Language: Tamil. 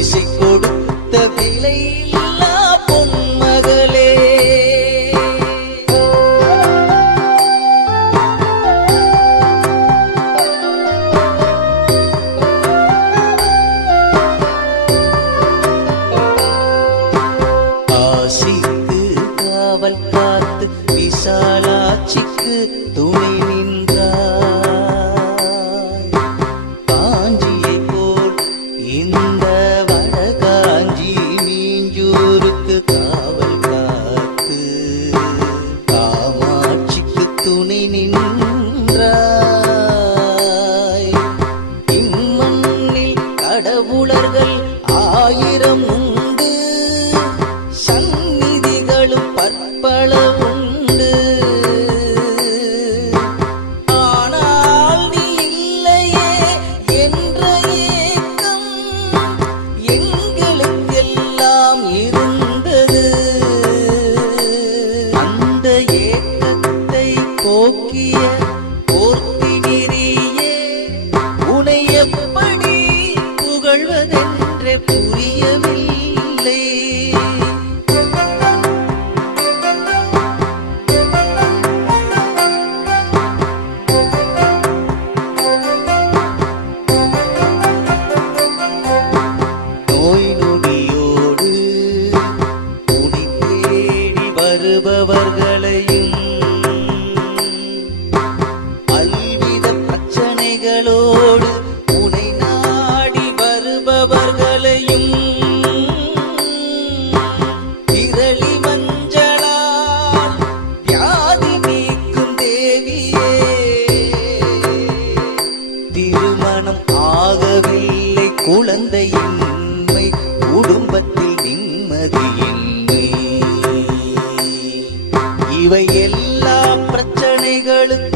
இசை கொடுத்த விலையில்லா பொன்மகளே. காசிக்கு காவல் காத்து விசாலாட்சிக்கு துணை நின்றாய். காஞ்சியை போல் இந்த வடகாஞ்சி மீஞ்சூருக்கு காவல் காத்து காமாட்சிக்கு துணை நின்றாய். இம்மண்ணில் கடவுளர்கள் 1000 உண்டு, சந்நிதிகளும் பற்பல உண்டு. ஆனால் நீ இல்லையே என்ற ஏக்கம் எங்களுக்கெல்லாம் இருந்தது. அந்த ஏக்கத்தை போக்கிய போர்த்தினிரியே, உனை எப்படி புகழ்வதென்றே புரியவில்லை. நோய் நொடியோடு உனை தேடி வருபவர்களையும், பல்வித பிரச்சனைகளோடு உனை நாடி வருபவர்களையும், விரலி மஞ்சளால் வியாதி நீக்கும் தேவியே. திருமணம் ஆகவில்லை, குழந்தையின்மை, குடும்பத்தில் நிம்மதியின்மை, இவை எல்லா பிரச்சனைகளுக்கும்